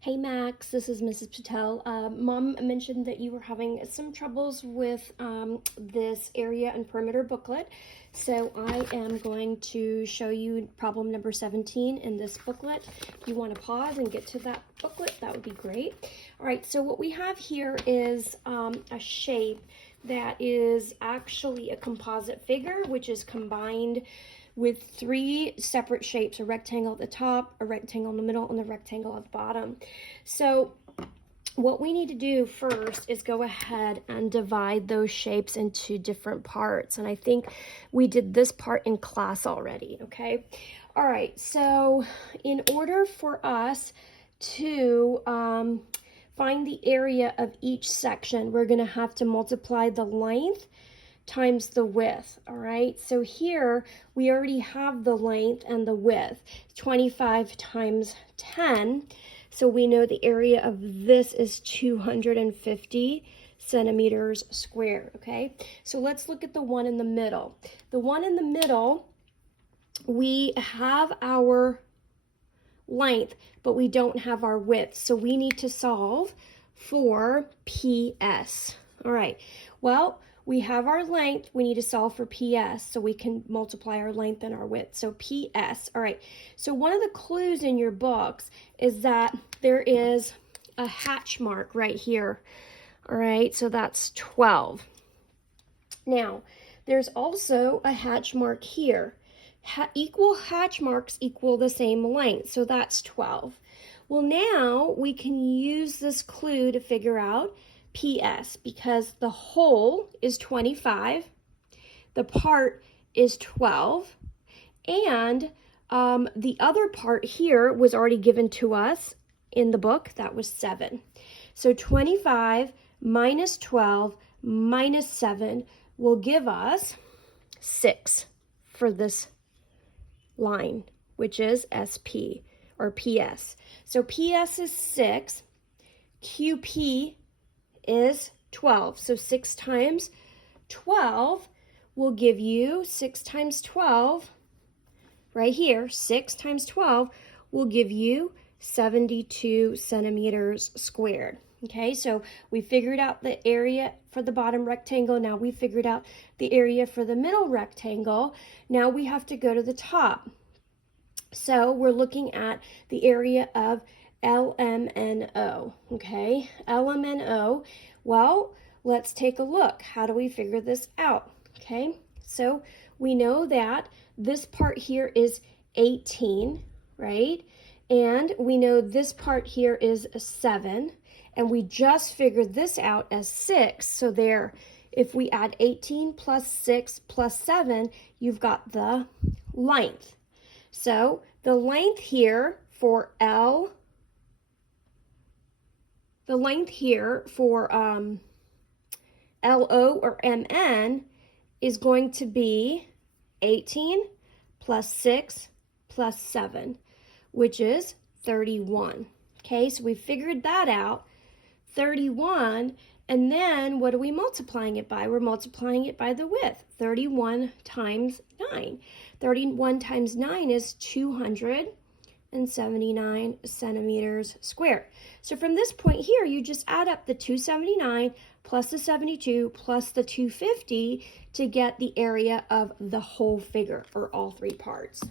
Hey Max, this is Mrs. Patel. Mom mentioned that you were having some troubles with this area and perimeter booklet. So I am going to show you problem number 17 in this booklet. If you want to pause and get to that booklet, that would be great. All right, so what we have here is a shape that is actually a composite figure, which is combined with three separate shapes: a rectangle at the top, a rectangle in the middle, and a rectangle at the bottom. So what we need to do first is go ahead and divide those shapes into different parts. And I think we did this part in class already, okay? All right, so in order for us to find the area of each section, we're gonna have to multiply the length times the width. All right, so here we already have the length and the width, 25 times 10. So we know the area of this is 250 centimeters squared. Okay, so let's look at the one in the middle. The one in the middle, we have our length, but we don't have our width. So we need to solve for PS. All right, well, we have our length, we need to solve for PS so we can multiply our length and our width. So PS, all right. So one of the clues in your books is that there is a hatch mark right here. All right, so that's 12. Now, there's also a hatch mark here. Equal hatch marks equal the same length, so that's 12. Well, now we can use this clue to figure out PS, because the whole is 25, the part is 12, and the other part here was already given to us in the book. That was 7. So 25 minus 12 minus 7 will give us 6 for this line, which is SP or PS. So PS is 6, QP is 12. So 6 times 12 will give you 6 times 12 right here. 6 times 12 will give you 72 centimeters squared. Okay, so we figured out the area for the bottom rectangle. Now we figured out the area for the middle rectangle. Now we have to go to the top. So we're looking at the area of LMNO, okay? LMNO, well, let's take a look. How do we figure this out, okay? So we know that this part here is 18, right? And we know this part here is 7, and we just figured this out as 6, so there, if we add 18 plus 6 plus 7, you've got the length. So the length here for LO or MN is going to be 18 plus 6 plus 7, which is 31. Okay, so we figured that out, 31, and then what are we multiplying it by? We're multiplying it by the width, 31 times 9. 31 times 9 is 279 centimeters squared. So from this point here, you just add up the 279 plus the 72 plus the 250 to get the area of the whole figure, or all three parts.